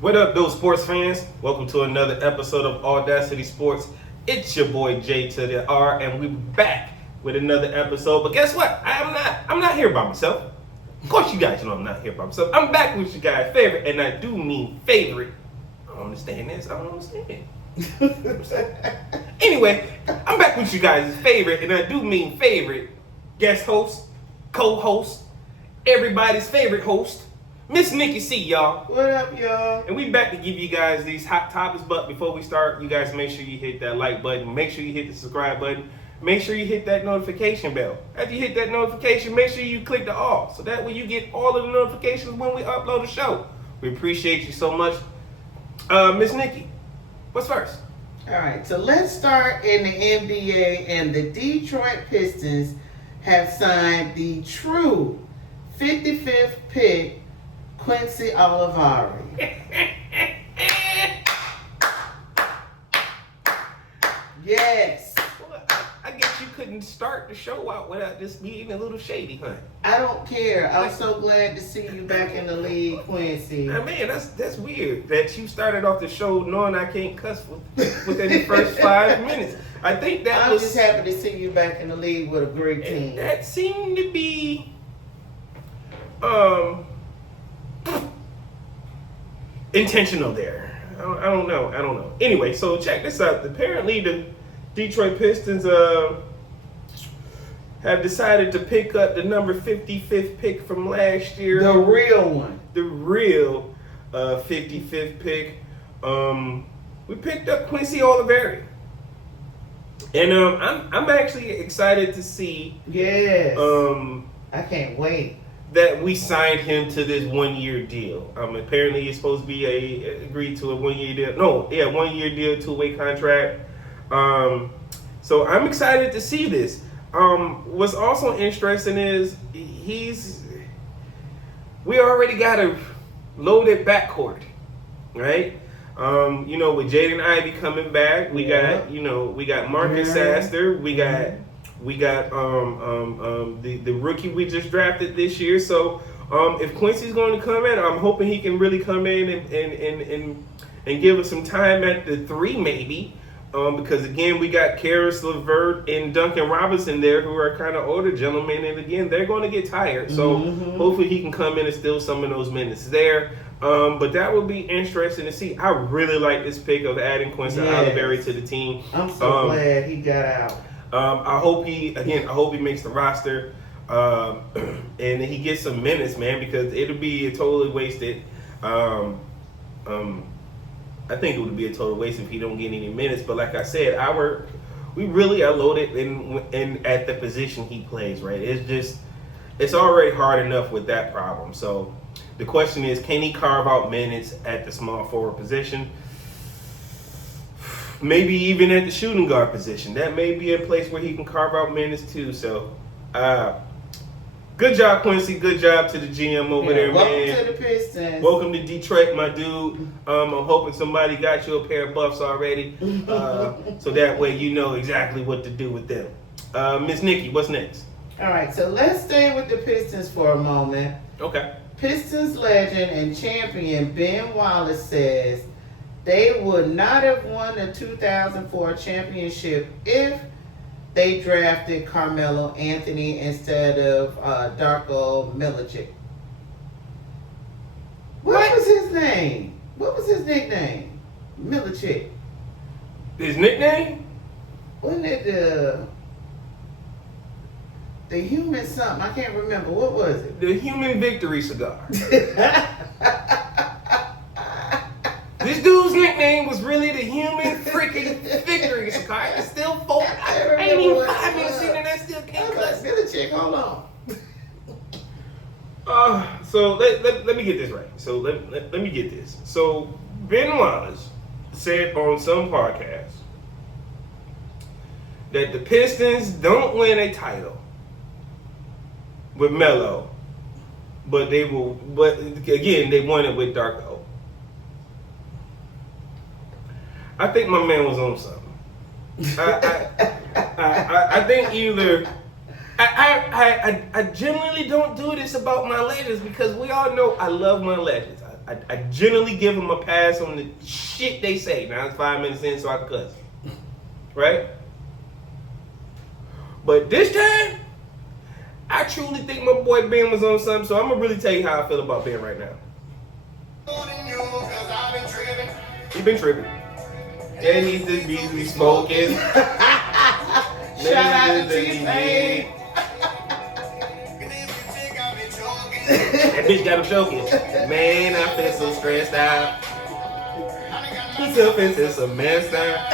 What up, those sports fans? Welcome to another episode of AwwDacity Sports. It's your boy J2DaR, and we're back with another episode. But guess what? I'm not here by myself. Of course, you guys know I'm not here by myself. I'm back with you guys' favorite, and I do mean favorite. I don't understand this. I don't understand. Anyway, I'm back with you guys' favorite, and I do mean favorite guest host, co-host, everybody's favorite host, Miss NikkiC, y'all. What up, y'all? And we back to give you guys these hot topics, but before we start, you guys make sure you hit that like button, make sure you hit the subscribe button, make sure you hit that notification bell. After you hit that notification, make sure you click the all, so that way you get all of the notifications when we upload a show. We appreciate you so much. Miss Nikki, what's first? All right, so let's start in the NBA, and the Detroit Pistons have signed the true 55th pick, Quincy Olivari. Yes. Well, I guess you couldn't start the show out without this being a little shady, huh? I don't care. I'm so glad to see you back in the league, Quincy. Now, man, that's weird that you started off the show knowing I can't cuss within the first 5 minutes. I think that I'm just happy to see you back in the league with a great team. That seemed to be intentional there. I don't know. Anyway, so check this out. Apparently, the Detroit Pistons have decided to pick up the number 55th pick from last year. The real one. The real 55th pick. We picked up Quincy Olivari. And I'm actually excited to see. Yes. I can't wait. That we signed him to this 1 year deal. Apparently it's supposed to be agreed to a 1 year deal. 1 year deal, 2-way contract. So I'm excited to see this. What's also interesting is we already got a loaded backcourt, right? With Jaden Ivey coming back, we got Marcus Sasser, we got the rookie we just drafted this year. So if Quincy's going to come in, I'm hoping he can really come in and give us some time at the 3 maybe. Because again, we got Karis LeVert and Duncan Robinson there, who are kind of older gentlemen, and again, they're going to get tired. So hopefully he can come in and steal some of those minutes there. But that would be interesting to see. I really like this pick of adding Quincy Olivari to the team. I'm so glad he got out. I hope he makes the roster, and he gets some minutes, man, because it'll be totally wasted. I think it would be a total waste if he don't get any minutes. But like I said, we really are loaded in at the position he plays, right? It's already hard enough with that problem. So the question is, can he carve out minutes at the small forward position? Maybe even at the shooting guard position. That may be a place where he can carve out minutes too. So, good job, Quincy. Good job to the GM over there, welcome man. Welcome to the Pistons. Welcome to Detroit, my dude. I'm hoping somebody got you a pair of buffs already, so that way you know exactly what to do with them. Miss Nikki, what's next? All right, so let's stay with the Pistons for a moment. Okay. Pistons legend and champion Ben Wallace says they would not have won the 2004 championship if they drafted Carmelo Anthony instead of Darko Milicic. What was his name? What was his nickname? Milicic. His nickname? Wasn't it the human something? I can't remember. What was it? The Human Victory Cigar. This dude's nickname was really the Human freaking Victory Cigar. It's still 4. I ain't even 5 minutes in and I still can't cuss. Milicic, hold on. So let me get this right. So let me get this. So Ben Wallace said on some podcast that the Pistons don't win a title with Melo, but again they won it with Darko. I think my man was on something. I think either I generally don't do this about my legends because we all know I love my legends. I generally give them a pass on the shit they say. Now it's 5 minutes in, so I can cuss. Right? But this time, I truly think my boy Ben was on something, so I'm going to really tell you how I feel about Ben right now. He been tripping. There needs to be smoking. Shout out to T-Pain. That bitch got him choking. Man, I feel so stressed out. Yourself into some mess now.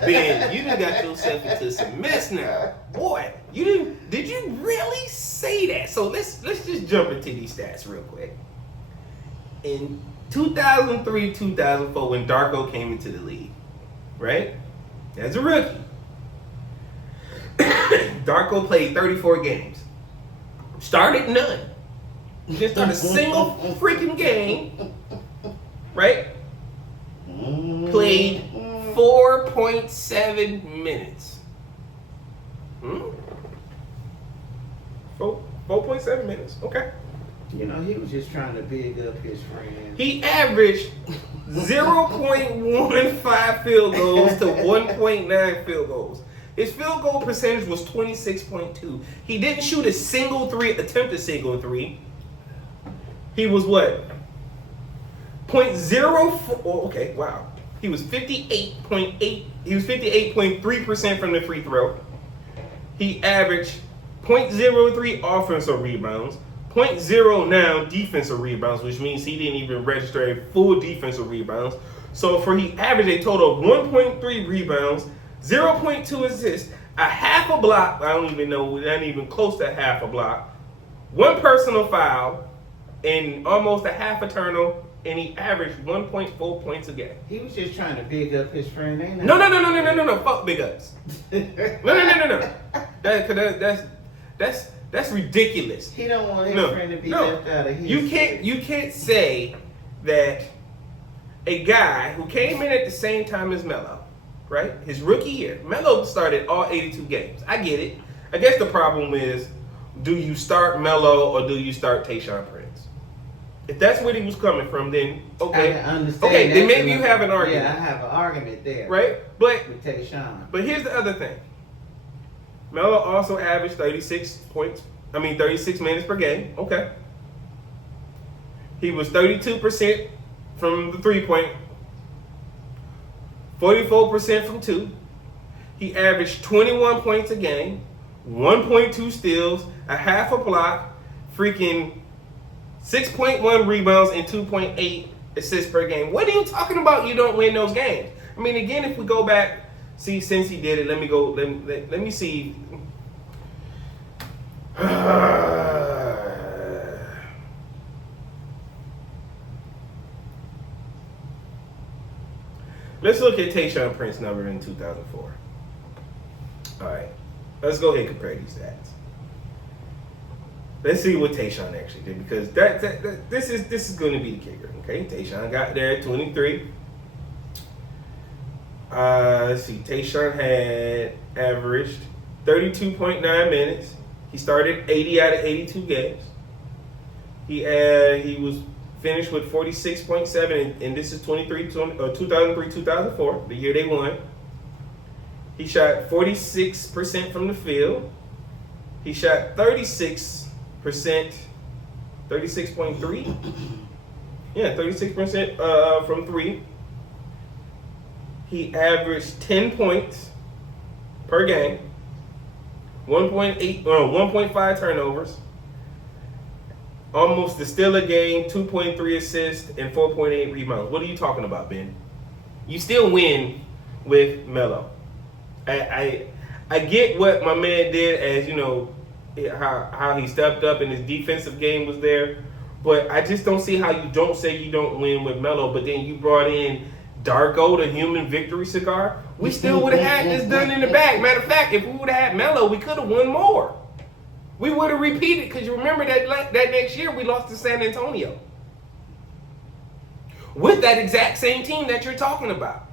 Ben, you done got yourself into some mess now. Boy, did you really say that? So let's just jump into these stats real quick. In 2003, 2004, when Darko came into the league, right? As a rookie, Darko played 34 games. Started none. Didn't start a single freaking game. Right? Played 4.7 minutes. 4.7 minutes. Okay. You know, he was just trying to big up his friend. He averaged 0.15 field goals to 1.9 field goals. His field goal percentage was 26.2. He didn't shoot a single three, attempt a single three. He was what? 0.04. Oh, okay, wow. He was 58.8. He was 58.3% from the free throw. He averaged 0.03 offensive rebounds, 0.09 defensive rebounds, which means he didn't even register a full defensive rebounds. So he averaged a total of 1.3 rebounds, 0.2 assists, a half a block. I don't even know, not even close to half a block. One personal foul, and almost a half a turnover, and he averaged 1.4 points a game. He was just trying to big up his friend, ain't it? No. Fuck big ups. No. That's ridiculous. He don't want his friend to be left out of his. You can't say that a guy who came in at the same time as Melo, right? His rookie year. Melo started all 82 games. I get it. I guess the problem is, do you start Melo or do you start Tayshaun Prince? If that's where he was coming from, then okay. I understand. Okay, then maybe you have an argument. Yeah, I have an argument there. Right? But with Tayshaun. But here's the other thing. Melo also averaged 36 minutes per game. Okay. He was 32% from the 3-point, 44% from 2. He averaged 21 points a game, 1.2 steals, a half a block, freaking 6.1 rebounds, and 2.8 assists per game. What are you talking about? You don't win those games. I mean, again, if we go back, see, since he did it, let me see. Let's look at Tayshaun Prince's number in 2004. All right, let's go ahead and compare these stats. Let's see what Tayshaun actually did, because this is going to be the kicker. Okay, Tayshaun got there at 23. Let's see. Tayshaun had averaged 32.9 minutes. He started 80 out of 82 games. He was finished with 46.7, and this is 2003-2004, the year they won. He shot 46% from the field. He shot 36%, 36.3. Yeah, 36% from 3. He averaged 10 points per game, 1.5 turnovers, almost a steal a game, 2.3 assists, and 4.8 rebounds. What are you talking about, Ben? You still win with Melo. I get what my man did, as you know, how he stepped up and his defensive game was there, but I just don't see how you don't say you don't win with Melo, but then you brought in Darko, the human victory cigar. We still would have had this done in the back. Matter of fact, if we would have had Melo, we could have won more. We would have repeated, because you remember that next year we lost to San Antonio with that exact same team that you're talking about.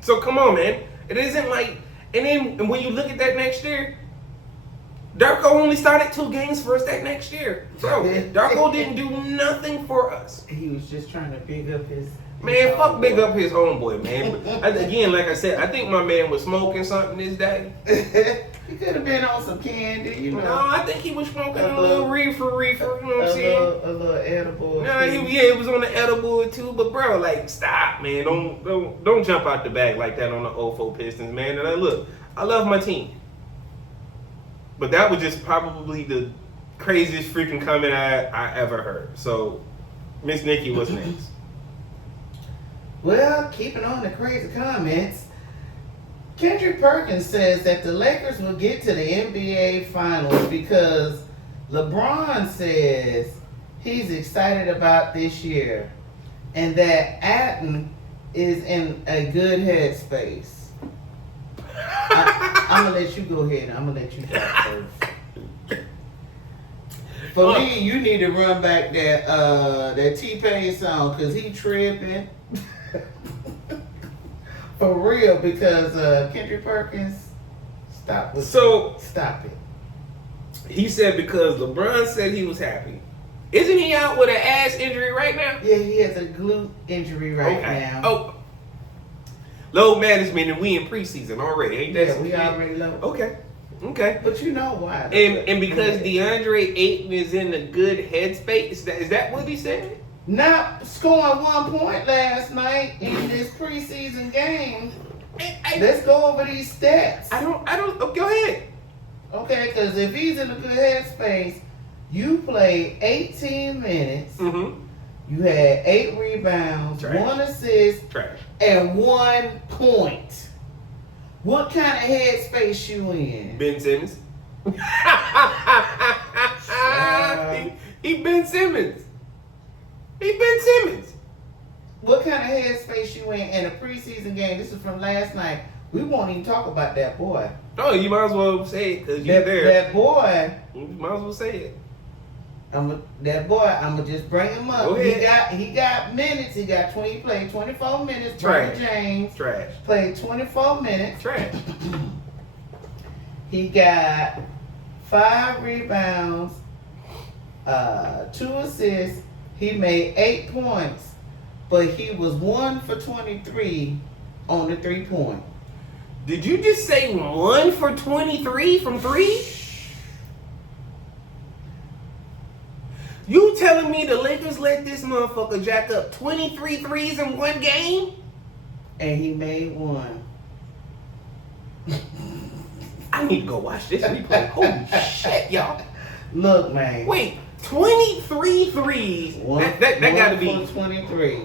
So come on, man. It isn't like, and when you look at that next year, Darko only started 2 games for us that next year. Bro, Darko didn't do nothing for us. He was just trying to big up his Man, fuck big up his homeboy, man. But again, like I said, I think my man was smoking something this day. He could have been on some candy, you know. No, I think he was smoking a little reefer, you know what I'm saying? A little edible. No, it was on the edible too, but bro, like, stop, man. Don't jump out the bag like that on the 0-4 Pistons, man. And look, I love my team. But that was just probably the craziest freaking comment I ever heard. So, Miss Nikki, what's next? Well, keeping on the crazy comments, Kendrick Perkins says that the Lakers will get to the NBA Finals because LeBron says he's excited about this year and that Atten is in a good headspace. I'm going to let you go ahead and I'm going to let you talk first. For me, you need to run back that T-Pain song because he tripping. For real, because Kendrick Perkins, stop it. He said because LeBron said he was happy. Isn't he out with an ass injury right now? Yeah, he has a glute injury right now. Oh, load management, and we in preseason already. Ain't that we already low. Okay. But you know why? And because DeAndre Ayton is in a good headspace, is that what he said? Not scoring 1 point last night in this preseason game. Let's go over these stats. I don't. Oh, go ahead. Okay, because if he's in a good headspace, you played 18 minutes. Mm-hmm. You had 8 rebounds, Trash. 1 assist, Trash. and 1 point. What kind of headspace you in? Ben Simmons. He Ben Simmons. He Ben Simmons. What kind of headspace you in a preseason game? This is from last night. We won't even talk about that boy. Oh, you might as well say it because you're there. That boy. You might as well say it. I'm gonna just bring him up. Go ahead. He got minutes. He got 20. He played 24 minutes. Trash. James Trash. played 24 minutes. Trash. He got 5 rebounds, 2 assists. He made 8 points, but he was 1 for 23 on the 3-point. Did you just say 1 for 23 from 3? You telling me the Lakers let this motherfucker jack up 23 threes in 1 game? And he made 1. I need to go watch this replay. Holy shit, y'all. Look, man. Wait, 23 threes. That gotta be 23.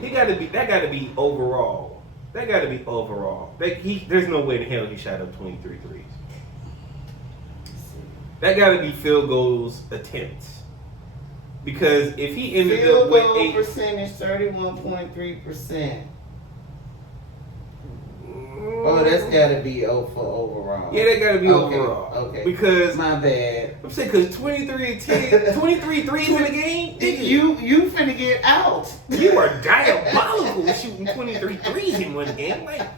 That gotta be overall. That gotta be overall. There's no way in hell he shot up 23 threes. That gotta be field goals attempts. Because if he ended up with 8 field goal percentage 31.3%. Oh, that's gotta be 0 for overall. Yeah, that gotta be overall. Okay. Because my bad. I'm saying because 23 threes in a game. You finna get out. You are diabolical shooting 23 threes in 1 game. Like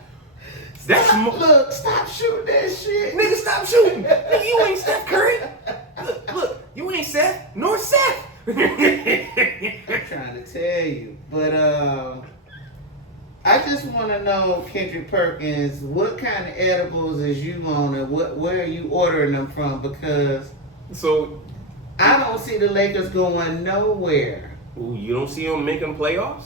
Look, stop shooting that shit. Nigga, stop shooting. Nigga, you ain't Steph Curry. Look, you ain't Seth nor Seth. I'm trying to tell you, but I just want to know, Kendrick Perkins, what kind of edibles is you on, and where are you ordering them from? Because I don't see the Lakers going nowhere. Ooh, you don't see them making playoffs?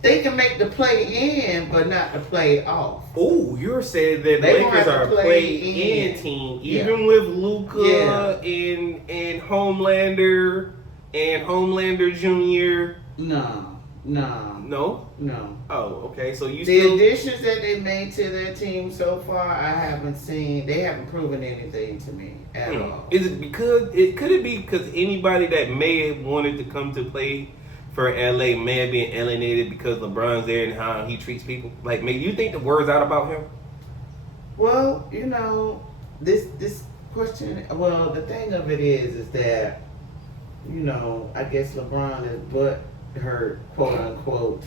They can make the play in, but not the play off. Oh, you're saying that the Lakers are a play-in team, even with Luka and Homelander and Homelander Jr. No. Oh, okay. So the additions that they made to their team so far, I haven't seen. They haven't proven anything to me at all. Is it because could it be because anybody that may have wanted to come to play for LA may have been alienated because LeBron's there and how he treats people? Like, maybe you think the word's out about him? Well, you know, this question. Well, the thing of it is that, you know, I guess LeBron is butthurt, quote unquote,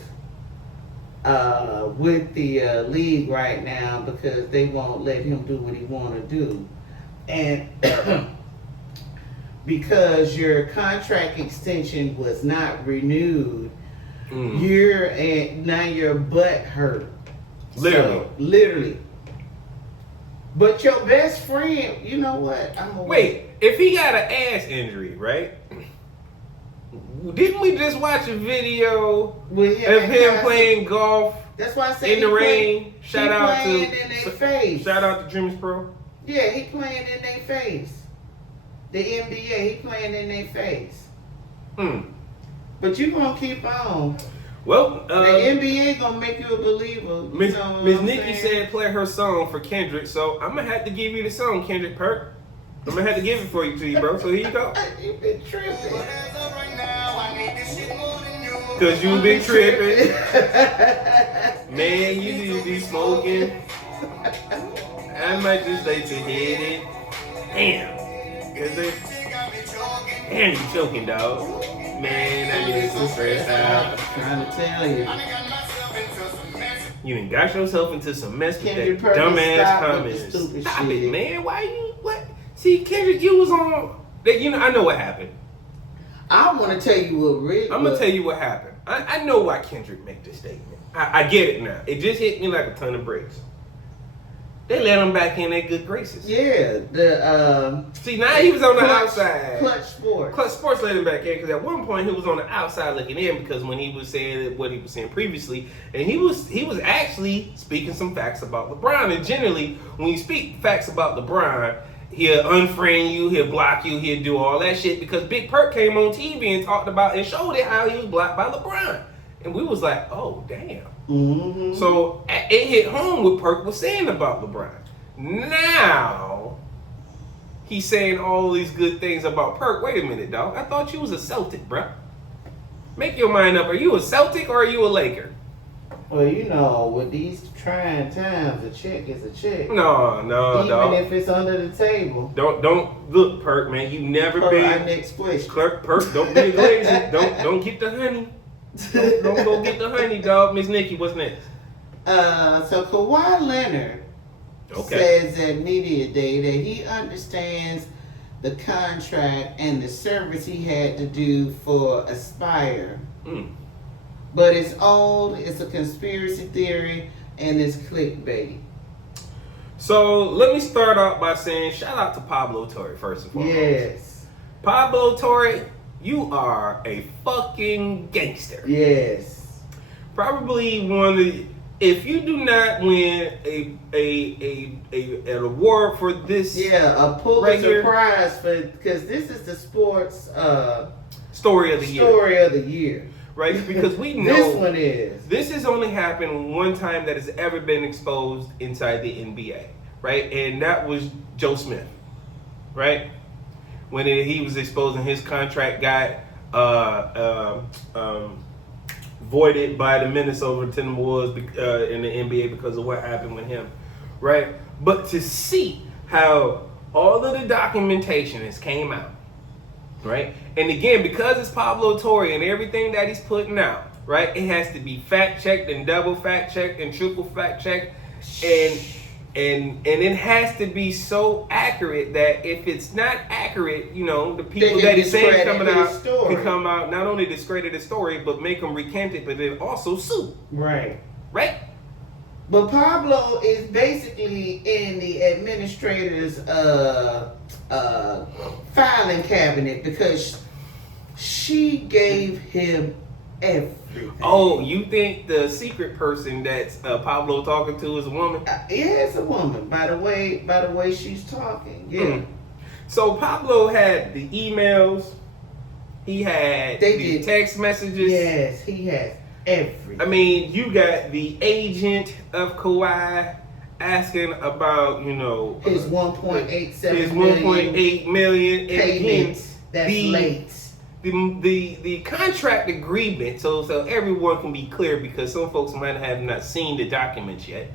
with the league right now because they won't let him do what he want to do. And because your contract extension was not renewed, now your butt hurt. Literally. So, literally. But your best friend, you know what? Wait, if he got an ass injury, right? Didn't we just watch a video with of him playing golf? That's why I said in the rain. Shout out to Dreamers Pro. Yeah, he playing in their face. The NBA, he playing in their face. But you gonna keep on. Well, the NBA gonna make you a believer. Miss NikkiC said play her song for Kendrick, so I'm gonna have to give you the song, Kendrick Perk. I'm gonna have to give it for you to you, bro. So here you go. You been tripping. Cause you been tripping. Man, you be smoking. I might just like to hit it. Damn. Damn, you choking, dog. Man, I get so stressed out. Trying to tell you. You done got yourself into some mess with Kendrick that dumbass comments. Stop it, man. Why you, what? See, Kendrick, you was on, I know what happened. I want to tell you what really. I'm going to tell you what happened. I know why Kendrick made this statement. I get it now. It just hit me like a ton of bricks. They let him back in their good graces. Yeah, see, now he was on the outside. Clutch Sports. Clutch Sports let him back in because at one point he was on the outside looking in because when he was saying what he was saying previously, and he was actually speaking some facts about LeBron. And generally, when you speak facts about LeBron, he'll unfriend you, he'll block you, he'll do all that shit because Big Perk came on TV and talked about and showed it how he was blocked by LeBron. And we was like, oh, damn. Mm-hmm. So it hit home what Perk was saying about LeBron. Now, he's saying all these good things about Perk. Wait a minute, dog. I thought you was a Celtic, bro. Make your mind up. Are you a Celtic or are you a Laker? Well, with these trying times, a check is a check. No, dog. Even if it's under the table. Don't look, Perk, man. You never been. Our next question. Perk, don't be a glazer. Don't get the honey. Don't go get the honey, dog. Miss NikkiC, what's next? So Kawhi Leonard says at Media Day that he understands the contract and the service he had to do for Aspire. But it's old, it's a conspiracy theory, and it's clickbait. So let me start out by saying shout out to Pablo Torre first and foremost. Yes. Pablo Torre, you are a fucking gangster. Yes. Probably one of the, if you do not win an award for this, a Pulitzer Prize because this is the sports story of the year. Right? Because we know this one is. This has only happened one time that has ever been exposed inside the NBA, right? And that was Joe Smith, right? When he was exposing his contract got voided by the Minnesota Timberwolves in the NBA because of what happened with him, right? But to see how all of the documentation has came out, right? And again, because it's Pablo Torre and everything that he's putting out, right? It has to be fact checked and double fact checked and triple fact checked, and it has to be so accurate that if it's not accurate, the people that he's saying coming out can come out, not only discredit his story, but make them recant it, but then also sue. Right. Right? But Pablo is basically in the administrator's filing cabinet because she gave him everything. Oh, you think the secret person that's Pablo talking to is a woman? Yeah, it's a woman. By the way she's talking. Yeah. So Pablo had the emails. He had the text messages. Yes, he has everything. I mean, you got the agent of Kawhi asking about, his 1.87 his 1.8 million payments that's late. The contract agreement, so everyone can be clear because some folks might have not seen the documents yet,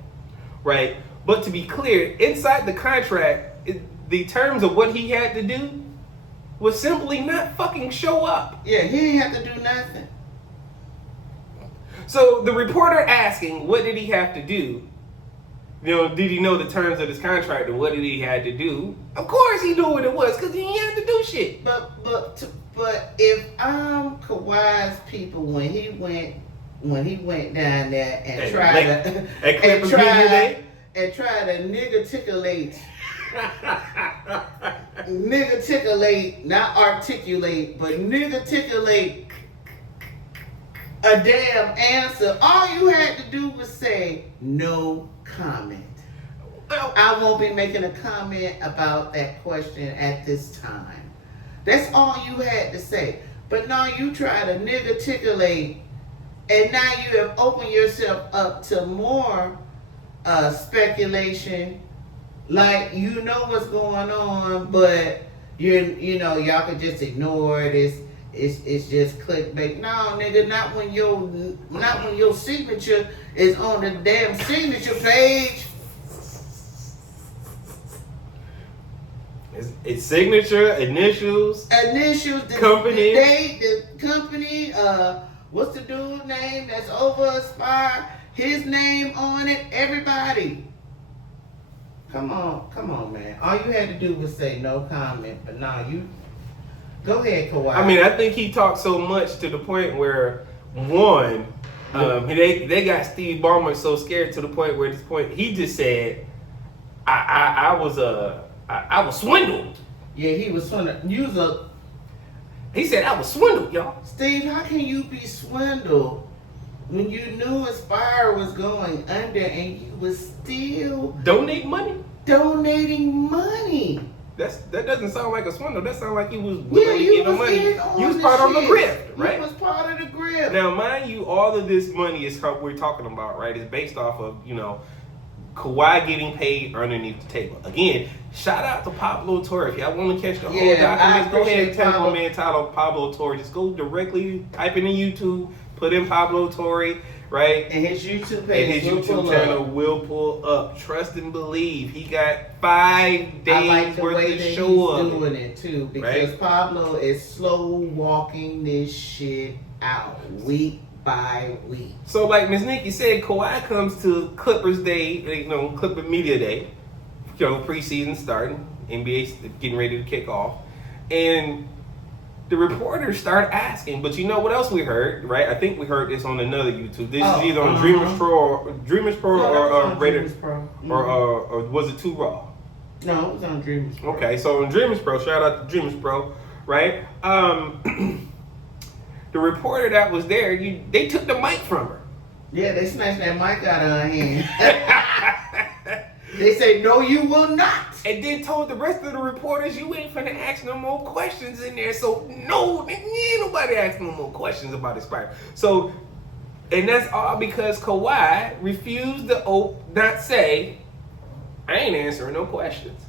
right? But to be clear, inside the contract, the terms of what he had to do was simply not fucking show up. Yeah, he didn't have to do nothing. So the reporter asking, what did he have to do? did he know the terms of his contract and what did he had to do? Of course he knew what it was because he ain't had to do shit. But if I'm Kawhi's people when he went down there and tried to nigga-ticulate, not articulate, but nigga-ticulate a damn answer. All you had to do was say, no comment. I won't be making a comment about that question at this time. That's all you had to say. But now you try to nigga-ticulate, and now you have opened yourself up to more speculation. Like, you know what's going on, but y'all could just ignore it. It's just clickbait. No, nigga, not when your signature is on the damn signature page. It's signature, initials, the company, the date, the company. What's the dude's name that's over expired? His name on it. Everybody. Come on, man. All you had to do was say no comment, but now you go ahead, Kawhi. I mean, I think he talked so much to the point where they got Steve Ballmer so scared to the point where he just said, I was swindled. Yeah, he was swindled. He said I was swindled, y'all. Steve, how can you be swindled when you knew Aspire was going under and you was still donating money? That doesn't sound like a swindle. That sounds like he was willing to give him money. You was part of the grift, right? You was part of the grift. Now, mind you, all of this money is what we're talking about, right? It's based off of, Kawhi getting paid underneath the table. Again, shout out to Pablo Torre. If y'all want to catch the whole document, go ahead and tell my man Pablo Torre. Just go directly, type in YouTube, put in Pablo Torre, right? And his YouTube page, and his YouTube channel will pull up. Trust and believe. He got 5 days worth of show up. Doing it too, because Pablo is slow walking this shit out week by week. So, like Ms. Nikki said, Kawhi comes to Clippers Day, Clipper Media Day, preseason starting, NBA's getting ready to kick off, and the reporters start asking. But you know what else we heard, right? I think we heard this on another YouTube. This is either on Dreamers Pro or Reddit, or was it Too Raw? No, it was on Dreamers Pro. Okay, so on Dreamers Pro, shout out to Dreamers Pro, right? The reporter that was there, they took the mic from her. Yeah, they snatched that mic out of her hand. They say, no, you will not. And then told the rest of the reporters, you ain't finna ask no more questions in there. So, no, ain't nobody asked no more questions about Aspire. So, and that's all because Kawhi refused to not say, I ain't answering no questions.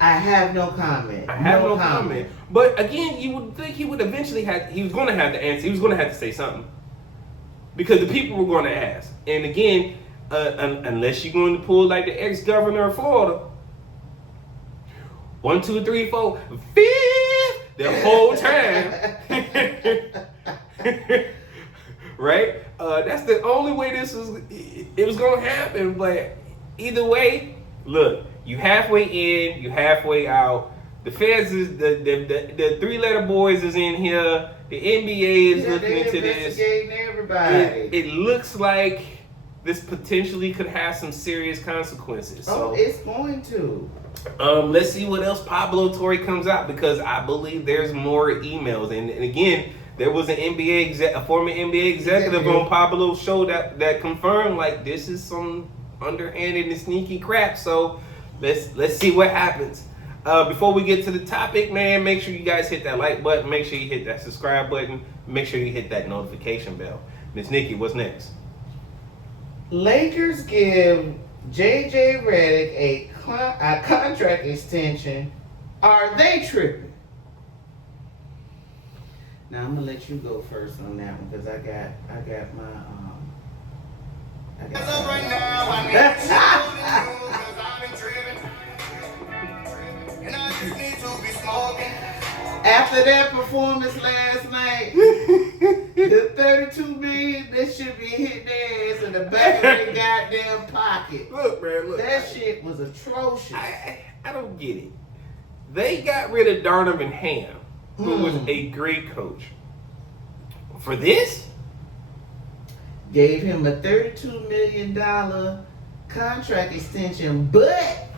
I have no comment. I have no comment. But again, you would think he would eventually he was going to have to answer. He was going to have to say something. Because the people were going to ask. And again, unless you're going to pull like the ex-governor of Florida, 1, 2, 3, 4, 5th, the whole time. Right? That's the only way it was going to happen. But either way, look, you halfway in, you halfway out. The feds is the 3-letter boys is in here. The NBA is looking into this. Everybody. It looks like this potentially could have some serious consequences. So, it's going to. Let's see what else Pablo Torre comes out, because I believe there's more emails. And again, there was a former NBA executive on Pablo's show that confirmed like this is some underhanded and sneaky crap. So let's see what happens. Before we get to the topic, man, make sure you guys hit that like button. Make sure you hit that subscribe button. Make sure you hit that notification bell. Ms. Nikki, what's next? Lakers give JJRedick a contract extension. Are they tripping? Now I'm gonna let you go first on that one because I got my right now, I After that performance last night, The 32 million, that should be hitting their ass in the back of their goddamn pocket. Look, man, look. That shit was atrocious. I don't get it. They got rid of Donovan Ham, who was a great coach. For this? Gave him a $32 million contract extension, but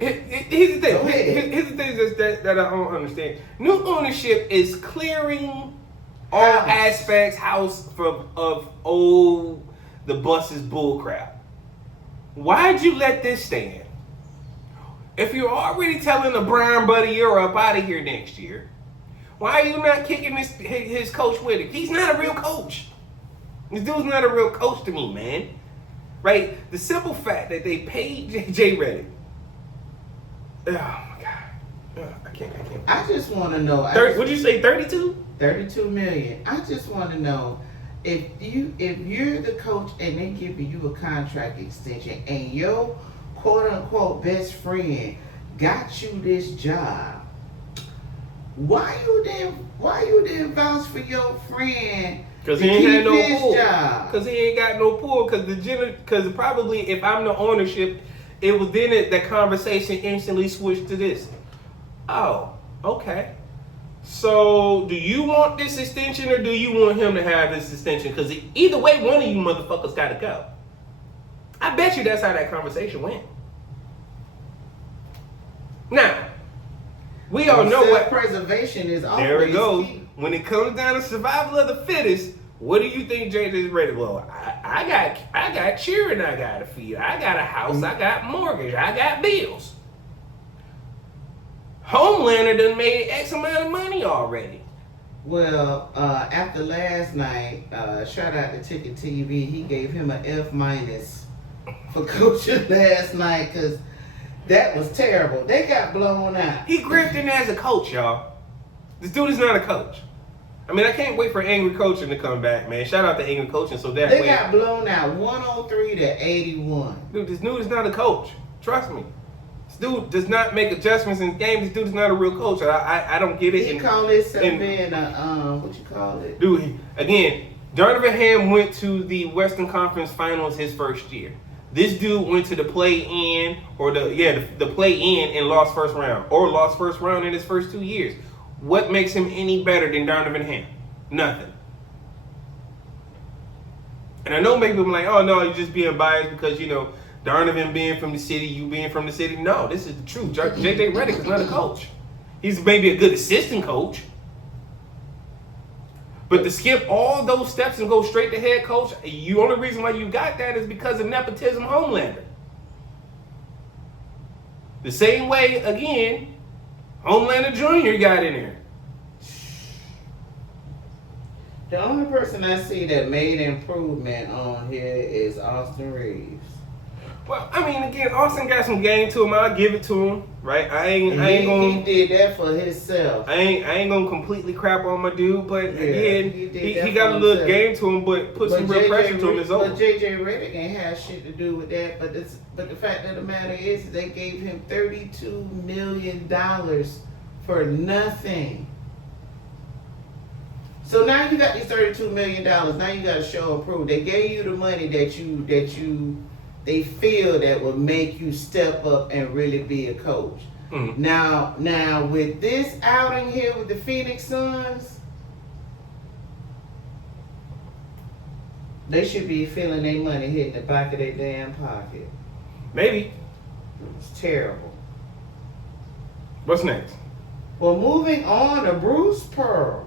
here's the thing. Here's the thing that I don't understand. New ownership is clearing all aspects of the bus is bullcrap. Why'd you let this stand? If you're already telling the Brown buddy you're up out of here next year, why are you not kicking his coach with it? He's not a real coach. This dude's not a real coach to me, man. Right? The simple fact that they paid JJRedick. Oh my God. I can't. I just want to know. What'd you say, 32? 32 million. I just want to know if you're the coach and they give you a contract extension and your quote unquote best friend got you this job, why you didn't vouch for your friend? Because he ain't had no pull. Because he ain't got no pull. Because probably if I'm the ownership, it was then the conversation instantly switched to this. Oh, okay. So do you want this extension or do you want him to have this extension? Because either way, one of you motherfuckers got to go. I bet you that's how that conversation went. Now, we all know what preservation is. Always there it goes. key. When it comes down to survival of the fittest, what do you think JJRedick? Well, I got children I gotta feed. I got a house. I got mortgage. I got bills. Homelander done made X amount of money already. Well, after last night, shout out to Ticket TV. He gave him an F- for coaching last night because that was terrible. They got blown out. He grifting as a coach, y'all. This dude is not a coach. I mean, I can't wait for angry coaching to come back, man. Shout out to angry coaching. So that they got blown out 103 to 81. Dude, this dude is not a coach. Trust me. This dude does not make adjustments in games. This dude is not a real coach. I don't get it. He call this being what you call it? Dude, again, Donovan Ham went to the Western Conference Finals his first year. This dude went to the play-in or the play-in and lost first round in his first 2 years. What makes him any better than Donovan Ham? Nothing. And I know maybe I'm like, oh no, you're just being biased because, you know, Donovan being from the city, you being from the city. No, this is the truth. JJRedick is not a coach. He's maybe a good assistant coach. But to skip all those steps and go straight to head coach, the only reason why you got that is because of nepotism Homelander. The same way, again, Homelander Jr. got in there. The only person I see that made improvement on here is Austin Reeves. Well, I mean, again, Austin got some game to him. I'll give it to him, right? I ain't gonna. He did that for himself. I ain't gonna completely crap on my dude, but Yeah, again, he got a little game to him, but put some real pressure to him. It's over. But JJRedick ain't have shit to do with that. But the fact of the matter is, they gave him $32 million for nothing. So now you got these $32 million. Now you got to show and prove. They gave you the money that they feel that will make you step up and really be a coach. Mm-hmm. Now with this outing here with the Phoenix Suns, they should be feeling their money hitting the back of their damn pocket. Maybe. It's terrible. What's next? Well, moving on to Bruce Pearl.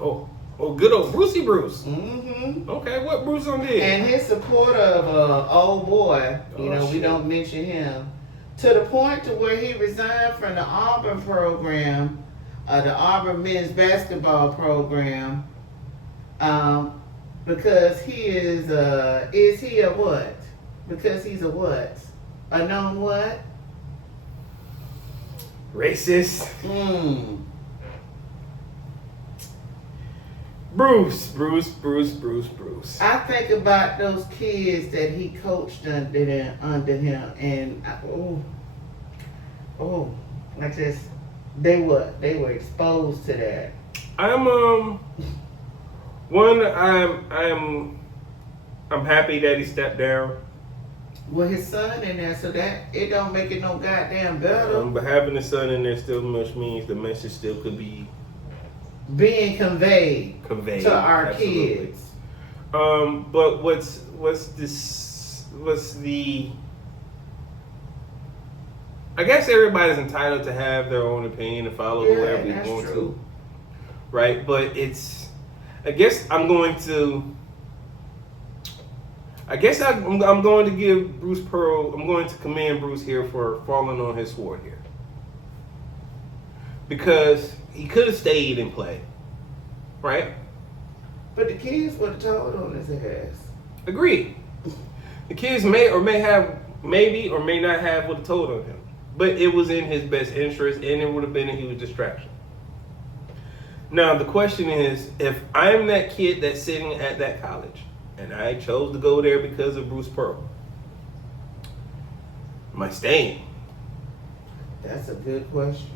Oh, good old Brucey Bruce. Mm-hmm. Okay, what Bruce on did? And his support of old boy, we don't mention him, to the point to where he resigned from the Auburn program, the Auburn men's basketball program, because he is he a what? Because he's a what? A known what? Racist. Bruce. I think about those kids that he coached under him, and they were exposed to that. I'm One, I'm happy that he stepped down. Well, his son in there, so that it don't make it no goddamn better. But having the son in there still much means the message still could be being conveyed to our absolutely. kids. But what's the? I guess everybody's entitled to have their own opinion and follow whoever you want to, right? But it's, I guess I'm going to give Bruce Pearl. I'm going to commend Bruce here for falling on his sword here, because he could have stayed and played, right? But the kids would have told on his ass. Agreed. The kids may or may not have would have told on him, but it was in his best interest, and it would have been a huge distraction. Now the question is, if I'm that kid that's sitting at that college, and I chose to go there because of Bruce Pearl, am I staying? That's a good question.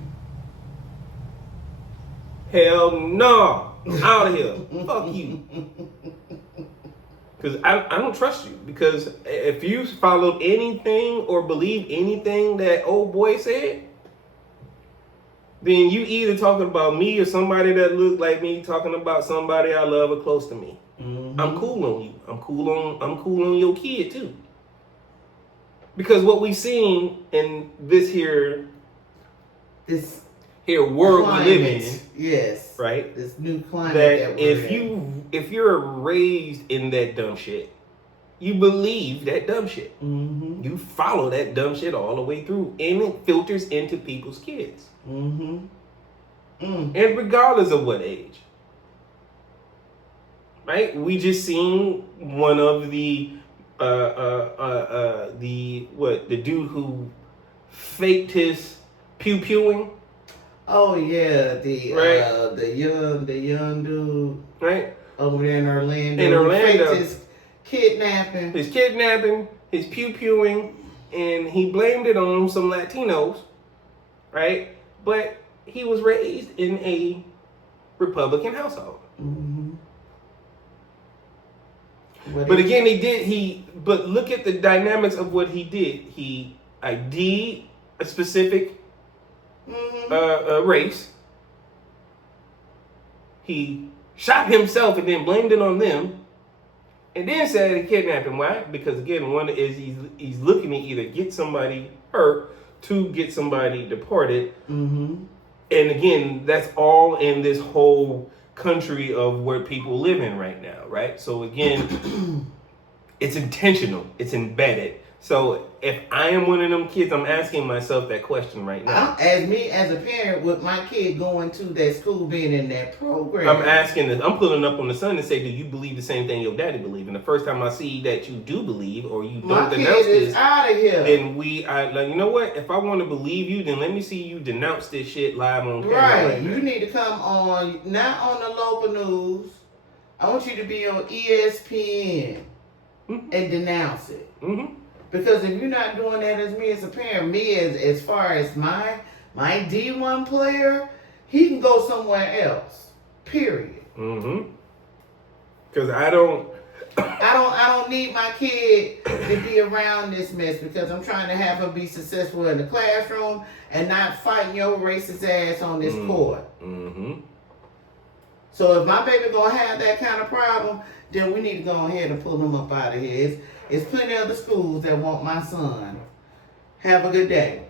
Hell no. Out of here. Fuck you. Because I don't trust you. Because if you followed anything or believe anything that old boy said, then you either talking about me or somebody that looked like me talking about somebody I love or close to me. Mm-hmm. I'm cool on you. I'm cool on your kid too. Because what we've seen in this world climate, we live in, yes, right? This new climate that if you're raised in that dumb shit, you believe that dumb shit. Mm-hmm. You follow that dumb shit all the way through, and it filters into people's kids. Mm-hmm. And regardless of what age, right? We just seen one of the dude who faked his pew-pewing. Oh yeah, the young dude, right, over there in Orlando. His kidnapping, his pew-pewing, and he blamed it on some Latinos, right? But he was raised in a Republican household. Mm-hmm. But again, but look at the dynamics of what he did. He ID'd a specific race. He shot himself and then blamed it on them, and then said he kidnapped him. Why? Because again, one is he's looking to either get somebody hurt, to get somebody deported, and again, that's all in this whole country of where people live in right now, right? So again, it's intentional, it's embedded. So if I am one of them kids, I'm asking myself that question right now. As a parent with my kid going to that school, being in that program, I'm asking this. I'm pulling up on the son and say, do you believe the same thing your daddy believe? And the first time I see that you do believe or you don't denounce this, out of here. Then like, you know what? If I want to believe you, then let me see you denounce this shit live on camera. Right. You need to come on, not on the local news. I want you to be on ESPN and denounce it. Mm-hmm. Because if you're not doing that as me as a parent, as far as my D1 player, he can go somewhere else. Period. Mm-hmm. Because I don't need my kid to be around this mess, because I'm trying to have her be successful in the classroom and not fighting your racist ass on this court. Mm-hmm. So if my baby gonna have that kind of problem, then we need to go ahead and pull them up out of here. It's plenty of other schools that want my son. Have a good day.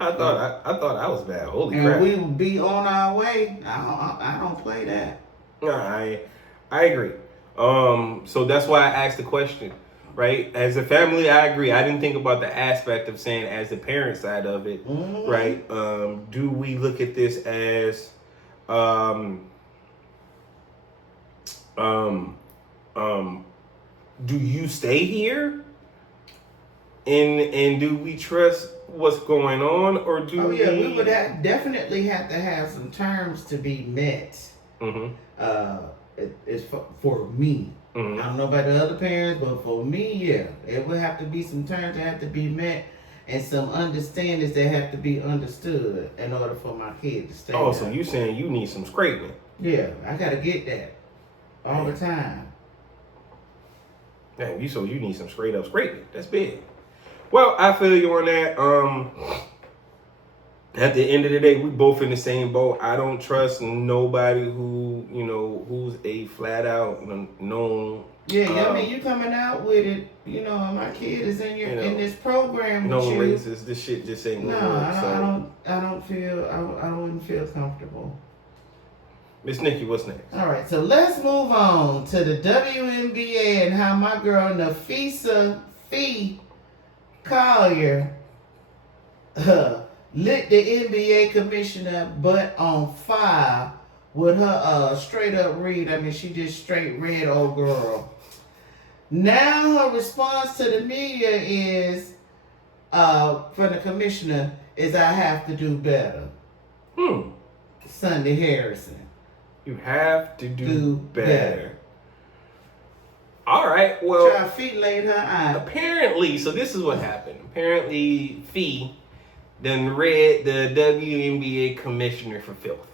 I thought I was bad. Holy crap! And we will be on our way. I don't play that. No, I agree. So that's why I asked the question, right? As a family, I agree. I didn't think about the aspect of saying as the parent side of it, right? Do we look at this as do you stay here? And do we trust what's going on, or do we would definitely have to have some terms to be met. Mm-hmm. It's for me. Mm-hmm. I don't know about the other parents, but for me, yeah, it would have to be some terms that have to be met. and some understandings that have to be understood in order for my kid to stay. Oh, so you saying you need some scraping? Yeah, I gotta get that all the time. Damn, you need some straight up scraping. That's big. Well, I feel you on that. At the end of the day, we both in the same boat. I don't trust nobody who's a flat out known. Yeah, I mean, you coming out with it. My kid is in in this program with you. Racist. This shit just ain't no. I wouldn't feel comfortable. Miss Nikki, what's next? All right, so let's move on to the WNBA and how my girl Nafisa Fee Collier lit the NBA commissioner butt on fire with her straight up read. I mean, she just straight read old girl. Now her response to the media is, from the commissioner, is I have to do better. Sunday Harrison. You have to do better. All right, well. Her feet laid her eye. Apparently, so this is what happened. Apparently, Fee then read the WNBA commissioner for filth.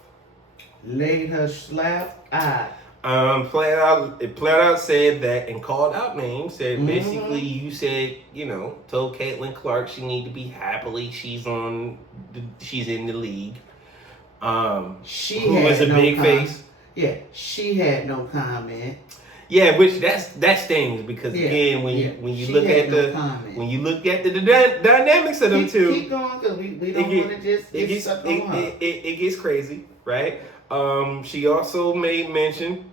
Laid her slap eye. Flat out said that and called out names. Said basically you said, told Caitlin Clark she need to be happily she's in the league. She who was a big face. Yeah, she had no comment. Yeah, which that stings because again when you look at the dynamics of them two, keep going because we don't want to just get stuck on her. It gets crazy, right? She also made mention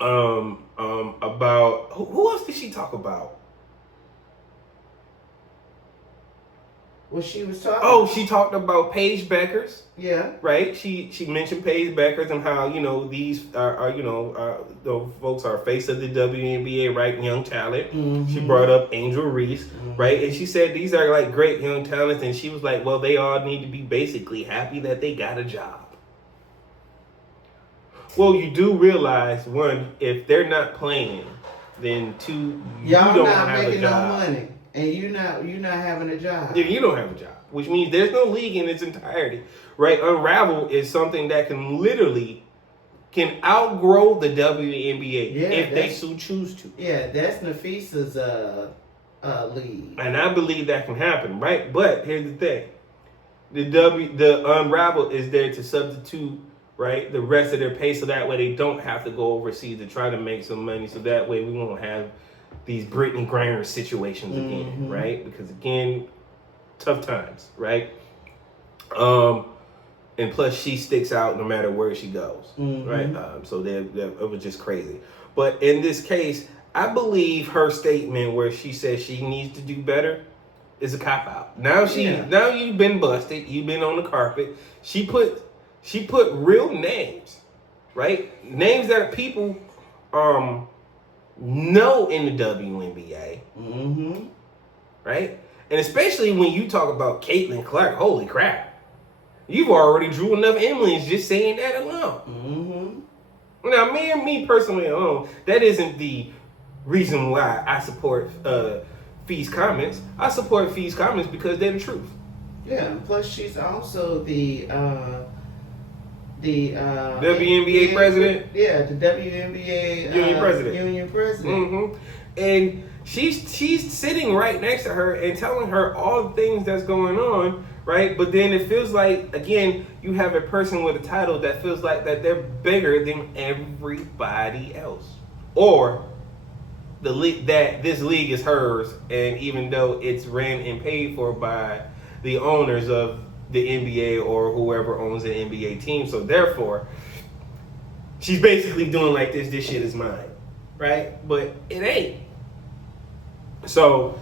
about who else did she talk about? What she was talking about? She talked about Paige Beckers. Yeah. Right? She mentioned Paige Beckers and how, these are the folks are face of the WNBA, right? Young talent. She brought up Angel Reese, right? And she said these are like great young talents, and she was like, well, they all need to be basically happy that they got a job. Well, you do realize, one, if they're not playing, then two, y'all don't not have making a job. No money. And you're not having a job. Yeah, you don't have a job, which means there's no league in its entirety, right? Unravel is something that can outgrow the WNBA if they so choose to. Yeah, that's Nafisa's league, and I believe that can happen, right? But here's the thing: the Unravel is there to substitute, right, the rest of their pay, so that way they don't have to go overseas to try to make some money. So that way we won't have these Brittany Griner situations again, right? Because again, tough times, right? And plus she sticks out no matter where she goes, right? So it was just crazy. But in this case, I believe her statement where she says she needs to do better is a cop out. Now you've been busted, you've been on the carpet. She put real names, right? Names that people know in the WNBA, right? And especially when you talk about Caitlin Clark, holy crap, you've already drew enough Emmys just saying that alone. Now, me personally alone, that isn't the reason why I support Fee's comments. I support Fee's comments because they're the truth. Yeah, and plus she's also the WNBA president. Yeah, the WNBA union president. And she's sitting right next to her and telling her all the things that's going on, right? But then it feels like, again, you have a person with a title that feels like that they're bigger than everybody else, or the league, that this league is hers, and even though it's ran and paid for by the owners of the NBA or whoever owns the NBA team. So therefore, she's basically doing like this shit is mine, right? But it ain't. So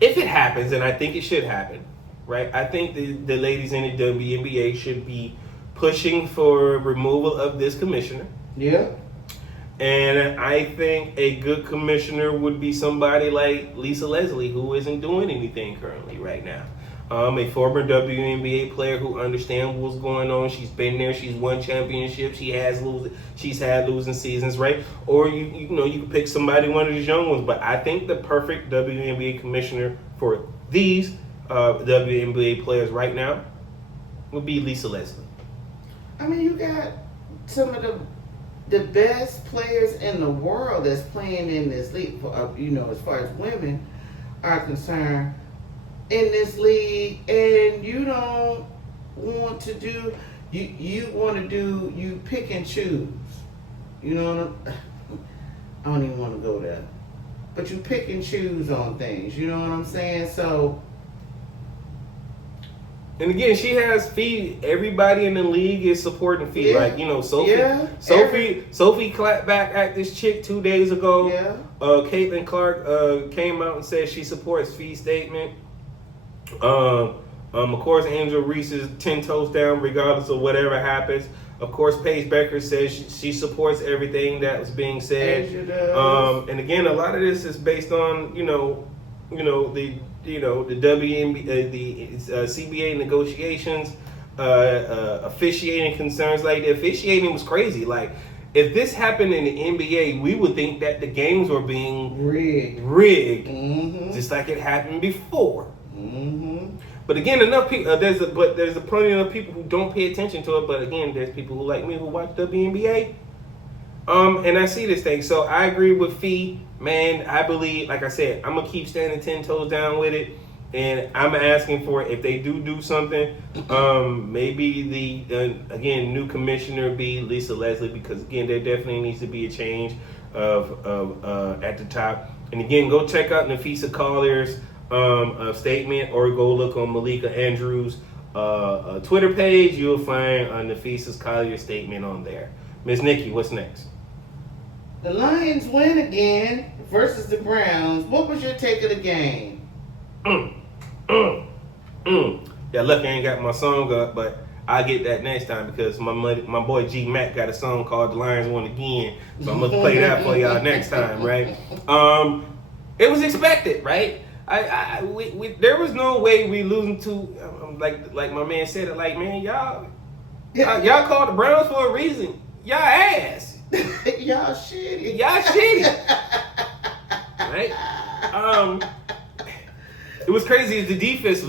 if it happens, and I think it should happen, right? I think the ladies in the WNBA should be pushing for removal of this commissioner. Yeah. And I think a good commissioner would be somebody like Lisa Leslie, who isn't doing anything currently right now. a former WNBA player who understands what's going on. She's been there. She's won championships. She's had losing seasons, right? Or you can pick somebody, one of these young ones. But I think the perfect WNBA commissioner for these WNBA players right now would be Lisa Leslie. I mean, you got some of the best players in the world that's playing in this league, as far as women are concerned, in this league, and you don't want to do, you pick and choose. You know what I don't even want to go there. But you pick and choose on things, you know what I'm saying? So, and again, she has Fee. Everybody in the league is supporting Fee. Yeah. Like, Sophie clapped back at this chick 2 days ago. Yeah. Caitlin Clark came out and said she supports Fee's statement. Of course, Angel Reese is 10 toes down regardless of whatever happens. Of course, Paige Becker says she supports everything that was being said. And again, a lot of this is based on the WNBA, the CBA negotiations, officiating concerns. Like, the officiating was crazy. Like, if this happened in the NBA, we would think that the games were being rigged, just like it happened before. But again, enough people. There's a plenty of people who don't pay attention to it. But again, there's people who like me who watch WNBA. And I see this thing. So I agree with Fee. Man, I believe, like I said, I'm gonna keep standing 10 toes down with it, and I'm asking for it. If they do something, maybe the new commissioner be Lisa Leslie, because again, there definitely needs to be a change of at the top. And again, go check out Nafisa Collier's statement, or go look on Malika Andrews' Twitter page. You'll find Nafisa Collier's statement on there. Miss Nikki, what's next? The Lions win again versus the Browns. What was your take of the game? Yeah, lucky I ain't got my song up, but I'll get that next time, because my boy G Mac got a song called The Lions Won Again. So I'm going to play that for y'all next time, right? It was expected, right? There was no way we losing to, like my man said it, like, man, y'all called the Browns for a reason. Y'all ass. Y'all shitty. Right? It was crazy. The defense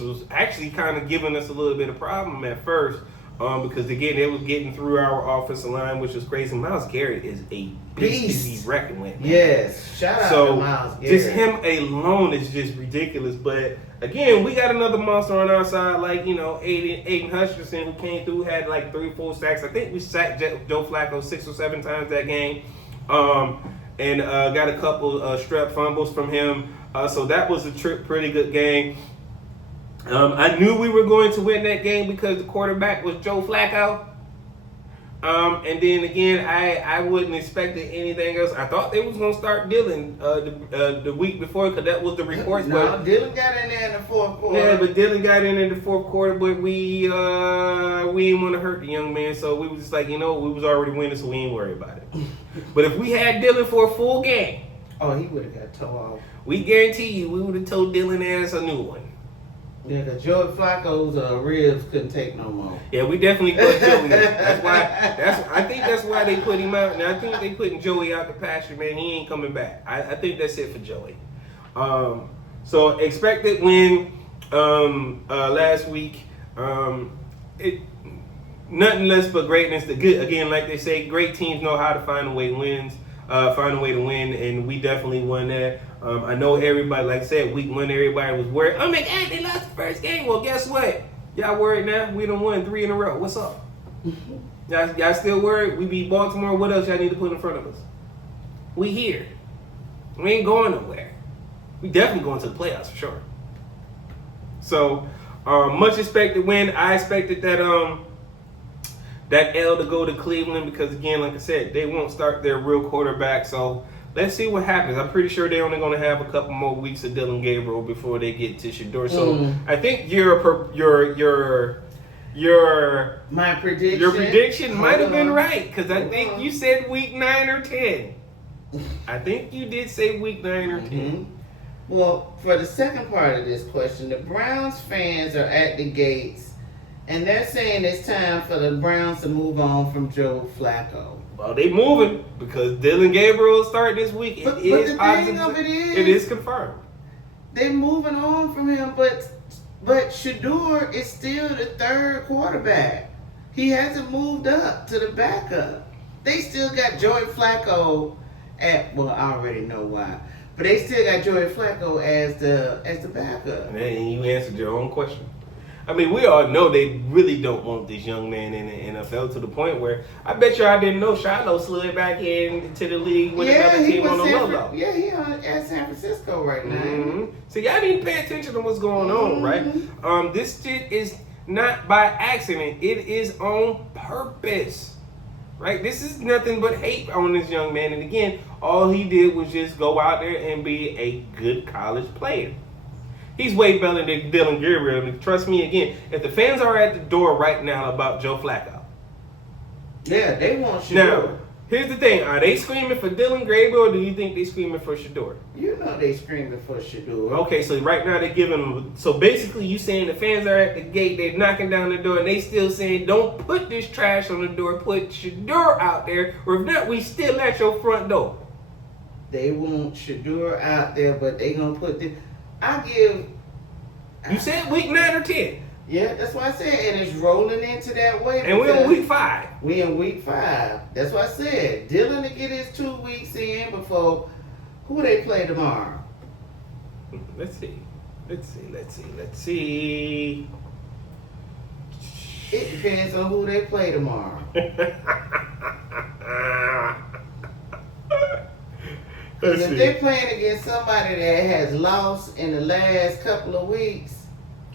was actually kind of giving us a little bit of problem at first, because again, they was getting through our offensive line, which was crazy. Myles Garrett is a beast to be reckoned with. Yes, shout out to Myles Garrett. Just him alone is just ridiculous. But again, we got another monster on our side, like, Aiden Hutchinson, who came through, had like 3-4 sacks. I think we sacked JoeFlacco 6 or 7 times that game, and got a couple strap fumbles from him. So that was a pretty good game. I knew we were going to win that game because the quarterback was JoeFlacco. And then again, I wouldn't expect anything else. I thought they was going to start Dylan the week before, because that was the reports. No, Dylan got in there in the fourth quarter. Yeah, but Dylan got in the fourth quarter, but we didn't want to hurt the young man, so we was just like, we was already winning, so we ain't worried about it. But if we had Dylan for a full game, he would have got towed off. We guarantee you, we would have told Dylan ass a new one. Yeah, because JoeFlacco's ribs couldn't take no more. Yeah, we definitely put Joey. I think that's why they put him out. And I think they putting Joey out the pasture, man. He ain't coming back. I think that's it for Joey. So expected win last week. Nothing less but greatness. Again, like they say, great teams know how to find a way to win, and we definitely won that. I know everybody, like I said, week 1, everybody was worried. Oh my God, they lost the first game. Well, guess what? Y'all worried now? We done won 3 in a row. What's up? Y'all still worried? We beat Baltimore. What else y'all need to put in front of us? We here. We ain't going nowhere. We definitely going to the playoffs for sure. So, much expected win. I expected that L to go to Cleveland, because again, like I said, they won't start their real quarterback. So let's see what happens. I'm pretty sure they're only going to have a couple more weeks of Dylan Gabriel before they get to Shador. So I think my prediction. Your prediction might have been right, because I think you said week 9 or 10. I think you did say week 9 or 10. Well, for the second part of this question, the Browns fans are at the gates, and they're saying it's time for the Browns to move on from JoeFlacco. Well, they moving because Dylan Gabriel start this week. But the thing of it is confirmed. They're moving on from him, but Shedeur is still the third quarterback. He hasn't moved up to the backup. They still got JoeFlacco at, well, I already know why, but they still got JoeFlacco as the backup. And you answered your own question. I mean, we all know they really don't want this young man in the NFL to the point where I bet you I didn't know Shiloh slid back into the league with another team on the low. Yeah, he at San Francisco right now. Mm-hmm. So y'all need to pay attention to what's going on, right? This shit is not by accident. It is on purpose, right? This is nothing but hate on this young man. And again, all he did was just go out there and be a good college player. He's way better than Dylan Gabriel. And trust me, again, if the fans are at the door right now about JoeFlacco. Yeah, they want Shedeur. Now, here's the thing. Are they screaming for Dylan Gabriel or do you think they screaming for Shedeur? You know they screaming for Shedeur. Okay, so right now they're giving him. So basically you saying the fans are at the gate, they're knocking down the door, and they still saying, don't put this trash on the door, put Shedeur out there, or if not, we still at your front door. They want Shedeur out there, but they gonna put the... You said week 9 or 10. Yeah, that's what I said. And it's rolling into that way. And we're in week 5. We in week 5. That's what I said. Dylan to get his 2 weeks in before... Who they play tomorrow? Let's see. Let's see. It depends on who they play tomorrow. Because if they're playing against somebody that has lost in the last couple of weeks...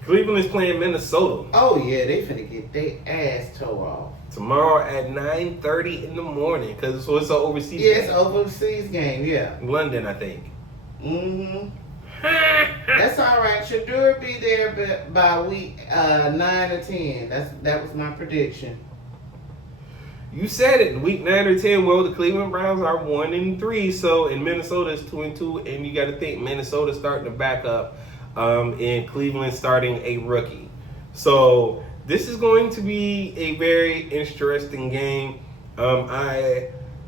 Cleveland is playing Minnesota. Oh, yeah, they finna get their ass tore off. Tomorrow at 9:30 in the morning. Because it's an overseas game. Yeah, it's an overseas game, yeah. London, I think. Mm-hmm. That's all right. Shedeur be there by week 9 or 10. That was my prediction. You said it. Week 9 or 10. Well, the Cleveland Browns are 1-3. So, in Minnesota is 2-2, and you got to think Minnesota starting to back up, and Cleveland starting a rookie. So, this is going to be a very interesting game. I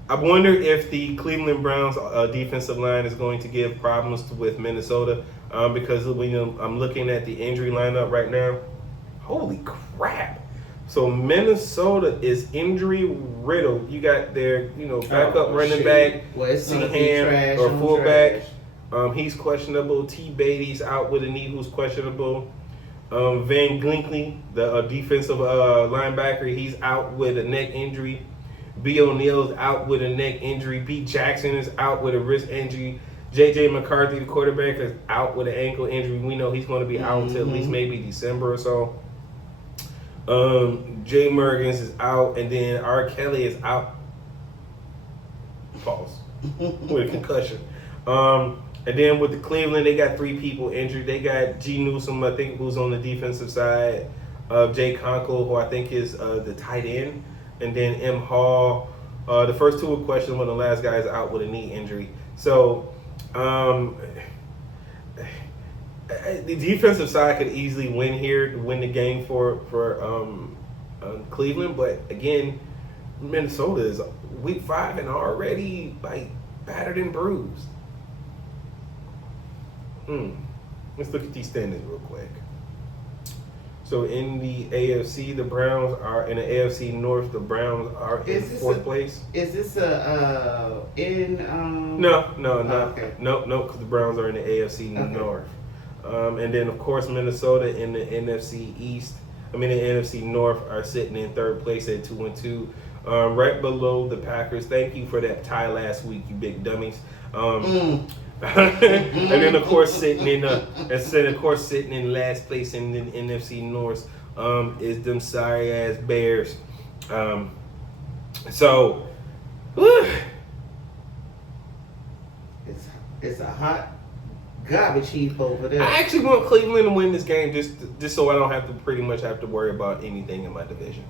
wonder if the Cleveland Browns defensive line is going to give problems with Minnesota, because when I'm looking at the injury lineup right now. Holy crap! So Minnesota is injury riddled. You got their backup running back, Seahan or fullback. He's questionable. T. Beatty's out with a knee, who's questionable. Van Ginkley, the defensive linebacker, he's out with a neck injury. B. O'Neill's out with a neck injury. B. Jackson is out with a wrist injury. J.J. McCarthy, the quarterback, is out with an ankle injury. We know he's going to be out until at least maybe December or so. Jay Mergens is out, and then R. Kelly is out. Pause. With a concussion. And then with the Cleveland, they got 3 people injured. They got G. Newsome, I think, who's on the defensive side. Jay Conkle, who I think is the tight end. And then M. Hall. The first 2 are questionable. The last guy is out with a knee injury. So, the defensive side could easily win here, to win the game for Cleveland. But again, Minnesota is week 5 and already battered and bruised. Let's look at these standings real quick. So in the AFC, the Browns are in the AFC North. The Browns are in 4th place. Is this No, okay. No, because the Browns are in the AFC North. And then of course Minnesota in the NFC East. The NFC North are sitting in 3rd place at 2-2, right below the Packers. Thank you for that tie last week, you big dummies. And then of course sitting in last place in the NFC North is them sorry ass Bears. So it's a hot garbage heap over there. I actually want Cleveland to win this game just so I don't have to pretty much have to worry about anything in my division.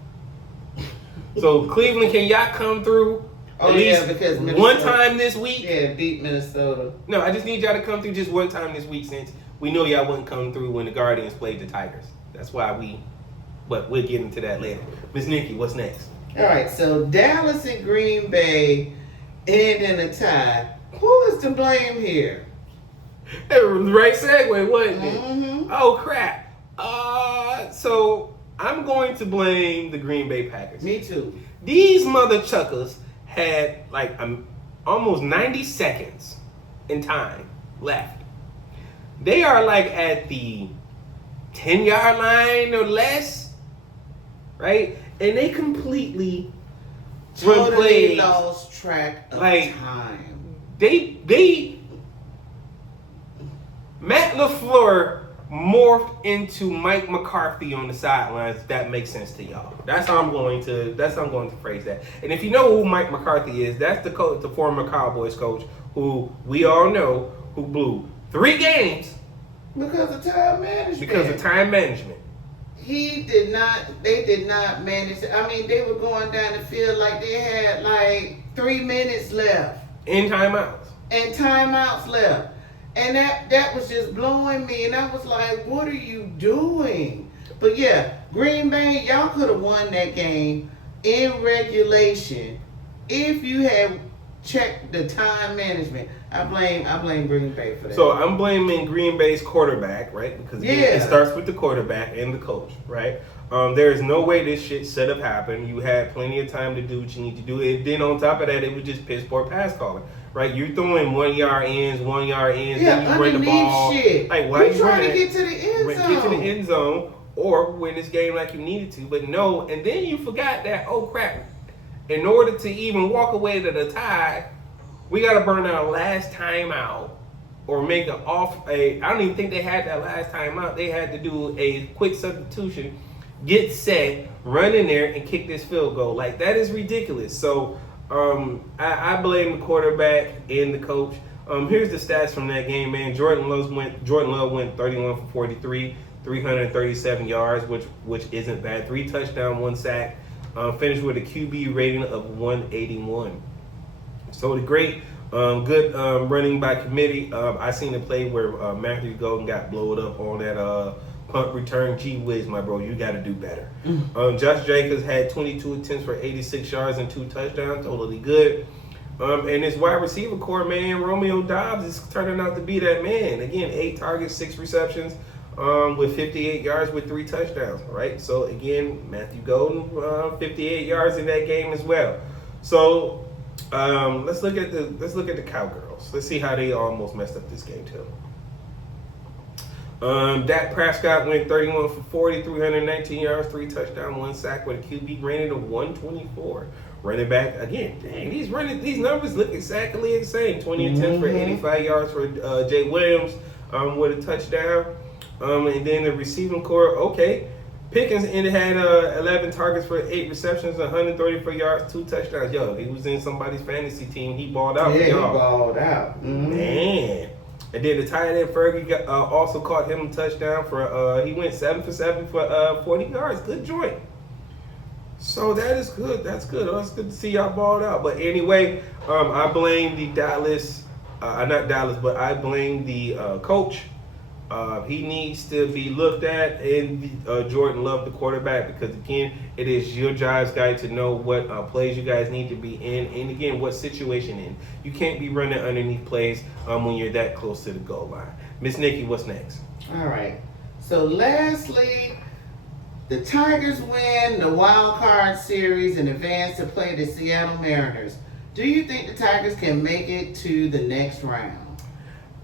So Cleveland, can y'all come through? Oh, At least because Minnesota, one time this week. Yeah, beat Minnesota. No, I just need y'all to come through just one time this week since we know y'all wouldn't come through when the Guardians played the Tigers. That's why but we'll get into that later. Ms. Nikki, what's next? All right, so Dallas and Green Bay end in a tie. Who is to blame here? That was the right segue, wasn't it? Mm-hmm. Oh, crap. So I'm going to blame the Green Bay Packers. Me too. These mother chuckers had like almost 90 seconds in time left. They are like at the 10-yard line or less, right? And they completely Totally lost track of like, time. Matt LaFleur morphed into Mike McCarthy on the sidelines. If that makes sense to y'all. That's how I'm going to phrase that. And if you know who Mike McCarthy is, that's the coach, the former Cowboys coach, who we all know who blew 3 games because of time management. They did not manage. I mean, they were going down the field like they had like 3 minutes left. In timeouts. And timeouts left. And that was just blowing me. And I was like, what are you doing? But yeah, Green Bay, y'all could have won that game in regulation if you had checked the time management. I blame Green Bay for that. So I'm blaming Green Bay's quarterback, right? Because it starts with the quarterback and the coach, right? There is no way this shit should have happened. You had plenty of time to do what you need to do. And then on top of that, it was just piss poor pass calling, right? You're throwing 1 yard ends, then you run the ball. Shit. Like, why you trying to get to the end zone? Get to the end zone or win this game like you needed to, but no. And then you forgot that, oh crap, in order to even walk away to the tie, we got to burn our last time out or make I don't even think they had that last time out. They had to do a quick substitution, get set, run in there, and kick this field goal. Like, that is ridiculous. So I blame the quarterback and the coach. Here's the stats from that game, man. Jordan Love went 31 for 43, 337 yards, which isn't bad. 3 touchdowns, 1 sack. Finished with a QB rating of 181. So the great, good running by committee. I seen a play where Matthew Golden got blowed up on that punt return. Gee whiz, my bro, you got to do better. Josh Jacobs had 22 attempts for 86 yards and 2 touchdowns. Totally good. And his wide receiver core, man, Romeo Doubs is turning out to be that man. Again, 8 targets, 6 receptions, with 58 yards with 3 touchdowns. Right. So again, Matthew Golden, 58 yards in that game as well. So. Let's look at the Cowgirls. Let's see how they almost messed up this game too. Dak Prescott went 31 for 40, 319 yards, 3 touchdowns, 1 sack with a QB rating of 124. Running back again. Dang, these numbers look exactly the same. 20 attempts for 85 yards for Jay Williams with a touchdown. And then the receiving core, okay. Pickens had 11 targets for 8 receptions, 134 yards, 2 touchdowns. Yo, he was in somebody's fantasy team. He balled out. Yeah, he balled out. Man. And then the tight end Fergie also caught him a touchdown for he went 7 for 7 for 40 yards. Good joint. So that is good. That's good. It's good to see y'all balled out. But anyway, I blame the I blame the coach. He needs to be looked at, and Jordan Love, the quarterback, because again, it is your job's guy to know what plays you guys need to be in, and again, what situation in. You can't be running underneath plays when you're that close to the goal line. Miss Nikki, what's next? All right. So lastly, the Tigers win the wild card series and advance to play the Seattle Mariners. Do you think the Tigers can make it to the next round?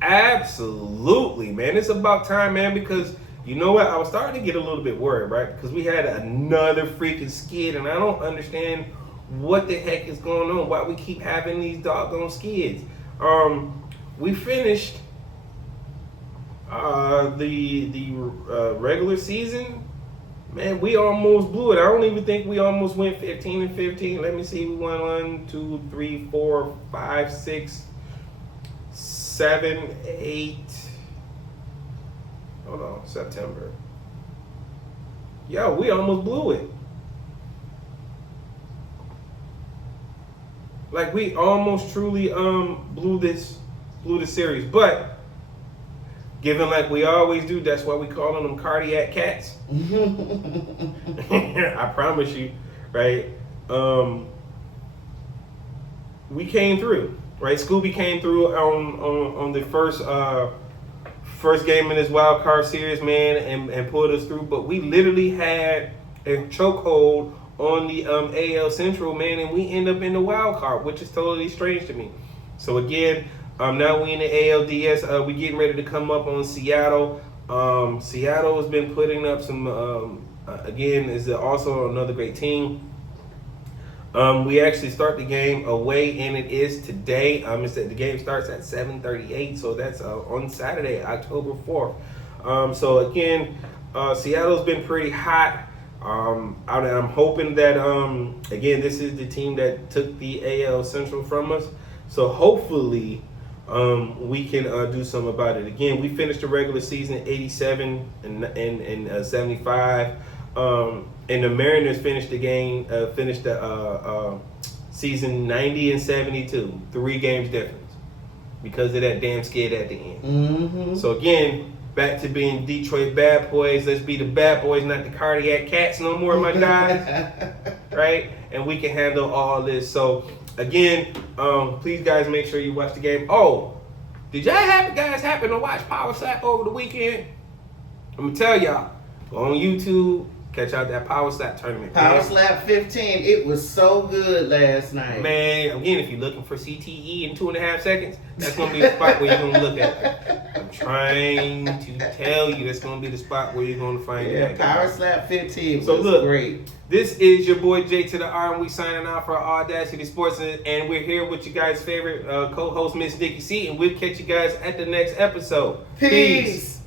Absolutely, man. It's about time, man, because you know what? I was starting to get a little bit worried, right? Because we had another freaking skid, and I don't understand what the heck is going on, why we keep having these doggone skids. We finished the regular season. Man, we almost blew it. I don't even think we almost went 15-15. Let me see. We won 1, 2, 3, 4, 5, 6, 7, 8. Hold on, September. Yo, we almost blew it. Like we almost truly blew this series, but given like we always do, that's why we call them cardiac cats. I promise you, right? We came through, right? Scooby came through on the first game in this wild card series, man, and pulled us through. But we literally had a chokehold on the AL Central, man, and we end up in the wild card, which is totally strange to me. So again, now we in the ALDS. We getting ready to come up on Seattle. Seattle has been putting up some. Again, is also another great team. We actually start the game away, and it is today. The game starts at 7:38, so that's on Saturday, October 4th. So again, Seattle's been pretty hot. I'm hoping that again, this is the team that took the AL Central from us. So hopefully, we can do something about it. Again, we finished the regular season 87 and 75. And the Mariners finished the season 90 and 72, 3 games difference because of that damn skid at the end. Mm-hmm. So again, back to being Detroit bad boys. Let's be the bad boys, not the cardiac cats no more, my guys. Right? And we can handle all this. So again, please guys make sure you watch the game. Oh, did y'all happen to watch Power Slap over the weekend? I'm gonna tell y'all, go on YouTube. Catch out that Power Slap tournament. Power Slap 15. It was so good last night. Man, again, if you're looking for CTE in 2.5 seconds, that's going to be the spot where you're going to look at it. I'm trying to tell you that's going to be the spot where you're going to find it. Power Slap 15 so was look, great. This is your boy J2DaR, and we signing out for AwwDacity Sports, and we're here with you guys' favorite co-host, Miss NikkiC, and we'll catch you guys at the next episode. Peace.